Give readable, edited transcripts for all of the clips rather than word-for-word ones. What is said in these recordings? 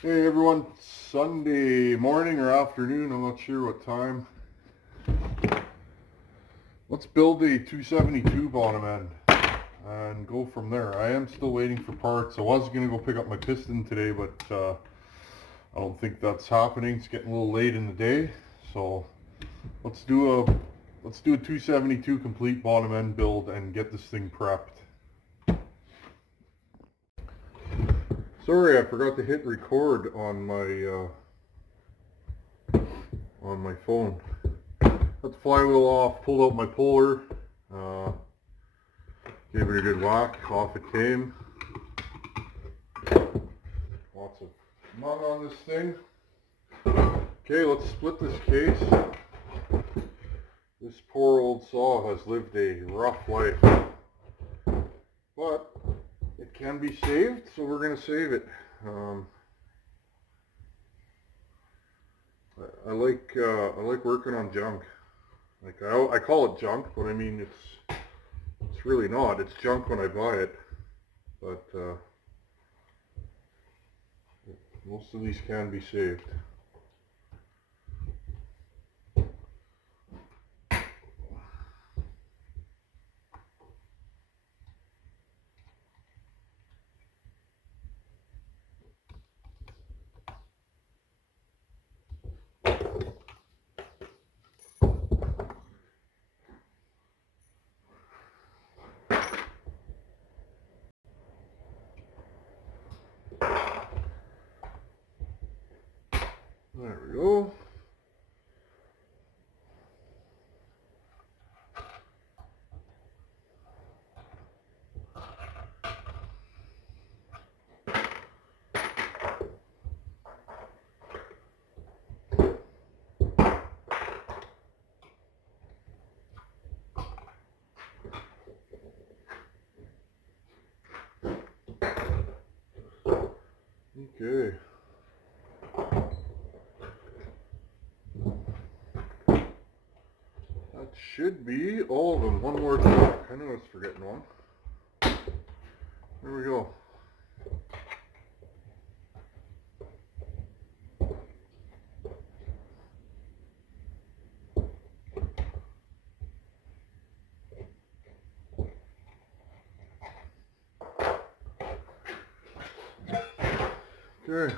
Hey everyone, Sunday morning or afternoon, I'm not sure what time. Let's build a 272 bottom end and go from there. I am still waiting for parts. I was going to go pick up my piston today, but I don't think that's happening. It's getting a little late in the day, so let's do a 272 complete bottom end build and get this thing prepped. Sorry, I forgot to hit record on my phone. Got the flywheel off, pulled out my puller, gave it a good whack, off it came. Lots of mud on this thing. Okay, let's split this case. This poor old saw has lived a rough life, but it can be saved, so we're going to save it. I like working on junk. Like I call it junk, but I mean it's really not. It's junk when I buy it, but most of these can be saved. There we go. Okay. That should be all of them. One more thing. I know I was forgetting one. There we go. Okay.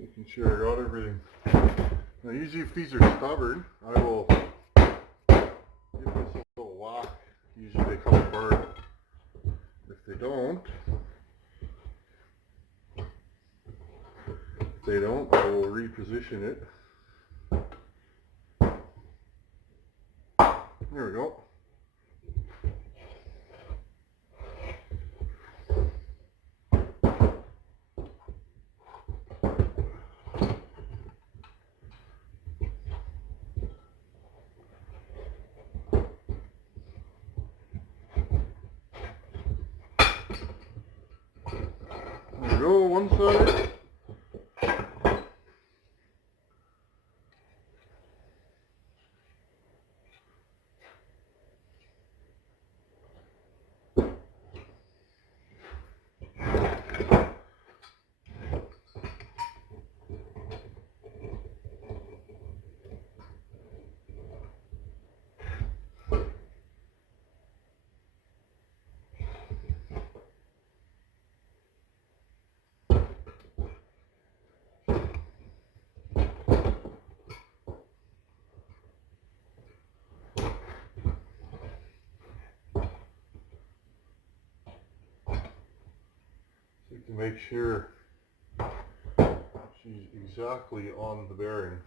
Making sure I got everything. Now usually if these are stubborn, I will give this a little whack. Usually they come apart. If they don't, I will reposition it. There we go. There we go, one side. To make sure she's exactly on the bearing.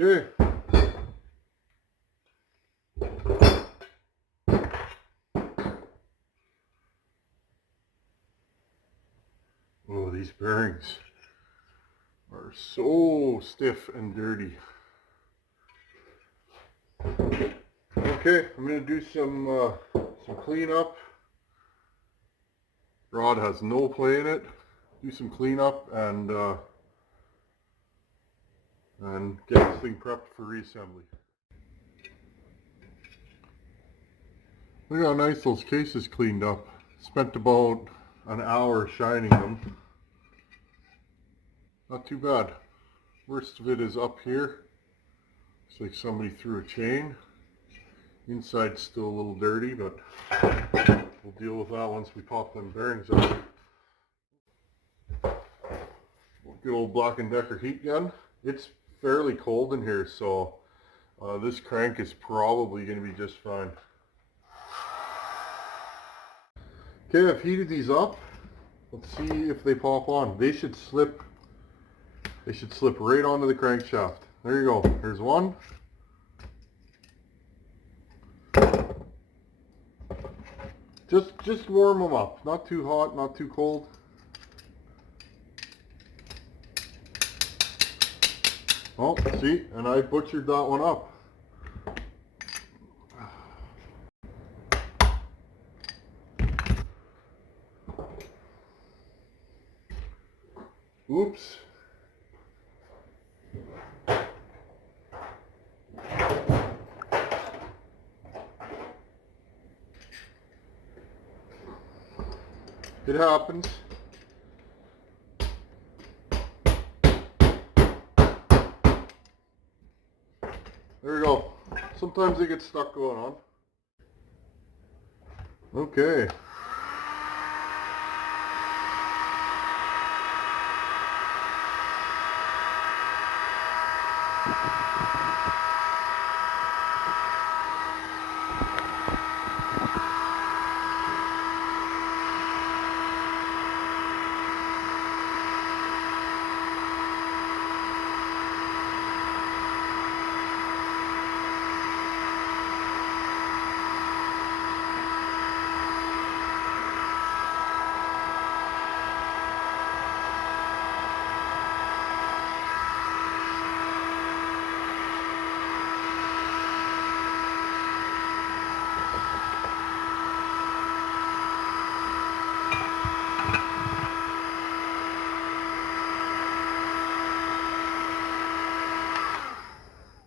Okay. Oh, these bearings are so stiff and dirty. Okay, I'm gonna do some cleanup. Rod has no play in it. Do some cleanup and get this thing prepped for reassembly. Look how nice those cases cleaned up. Spent about an hour shining them. Not too bad. Worst of it is up here. Looks like somebody threw a chain. Inside's still a little dirty, but we'll deal with that once we pop them bearings out. Good old Black & Decker heat gun. It's fairly cold in here, so this crank is probably going to be just fine. Okay, I've heated these up. Let's see if they pop on. They should slip right onto the crankshaft. There you go. Here's one. Just warm them up. Not too hot, not too cold. Oh, see, and I butchered that one up. Oops. It happens. There we go. Sometimes they get stuck going on. Okay.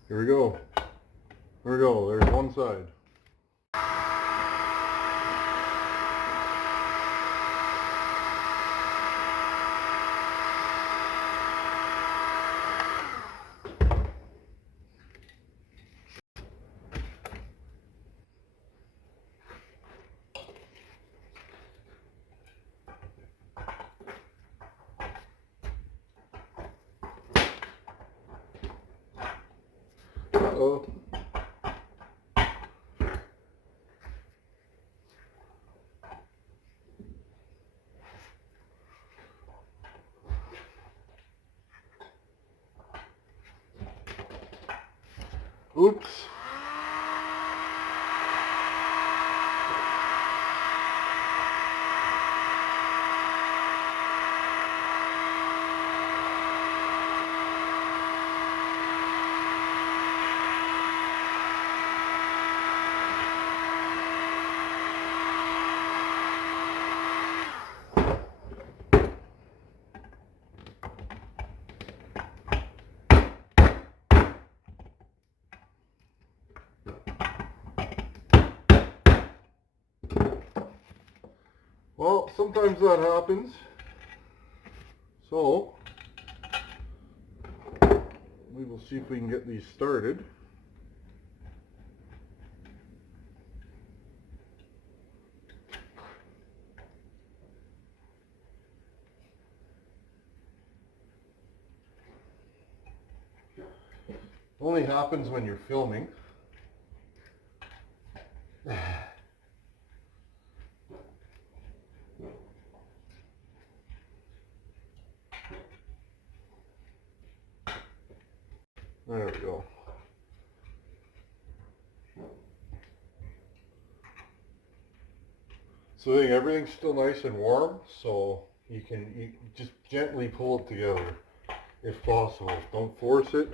Here we go. There we go. There's one side. Uh-oh. Oops. Well, sometimes that happens. So, we will see if we can get these started. Only happens when you're filming. There we go. So I think everything's still nice and warm, so you just gently pull it together if possible. Don't force it.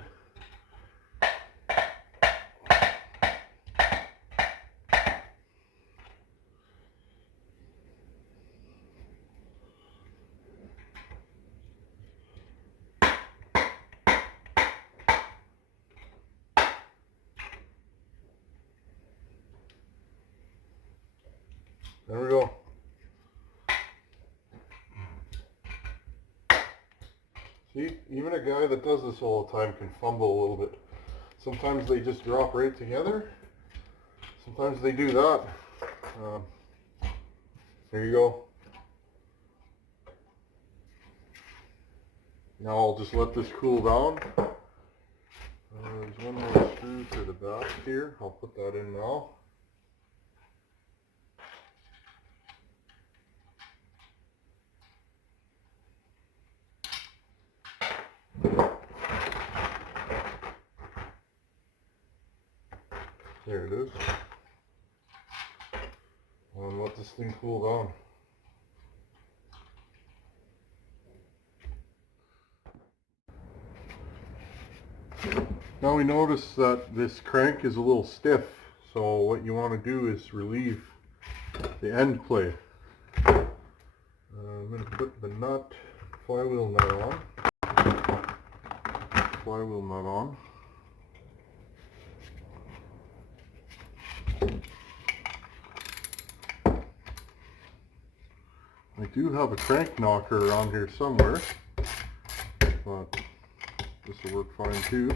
There we go. See, even a guy that does this all the time can fumble a little bit. Sometimes they just drop right together. Sometimes they do that. There you go. Now I'll just let this cool down. There's one more screw for the back here. I'll put that in now. There it is. And let this thing cool down. Now we notice that this crank is a little stiff, so what you want to do is relieve the end plate. I'm going to put the flywheel nut on. Flywheel nut on. I do have a crank knocker around here somewhere, but this will work fine too.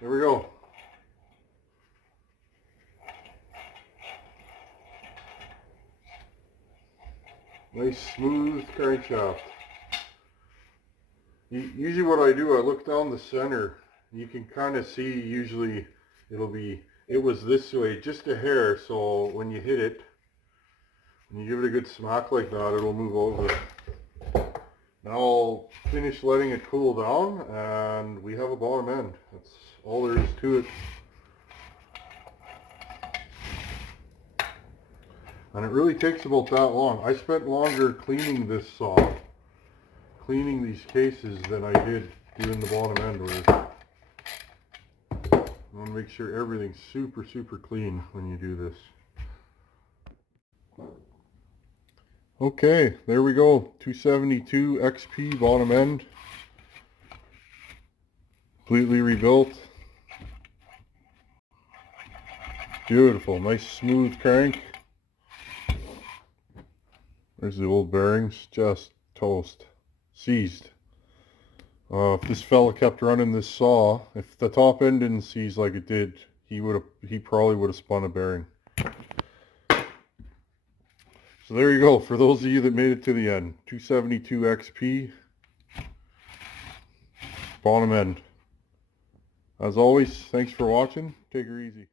There we go. Nice smooth crankshaft. Usually what I do, I look down the center. You can kind of see, usually it was this way, just a hair, so when you hit it, when you give it a good smack like that, it'll move over. Now I'll finish letting it cool down, and we have a bottom end. That's all there is to it. And it really takes about that long. I spent longer cleaning this saw, cleaning these cases, than I did doing the bottom end work. You want to make sure everything's super, super clean when you do this. Okay, there we go. 272 XP bottom end. Completely rebuilt. Beautiful, nice smooth crank. There's the old bearings, just toast. Seized. If this fella kept running this saw, if the top end didn't seize like it did, he probably would have spun a bearing. So there you go, for those of you that made it to the end. 272 XP. Bottom end. As always, thanks for watching. Take her easy.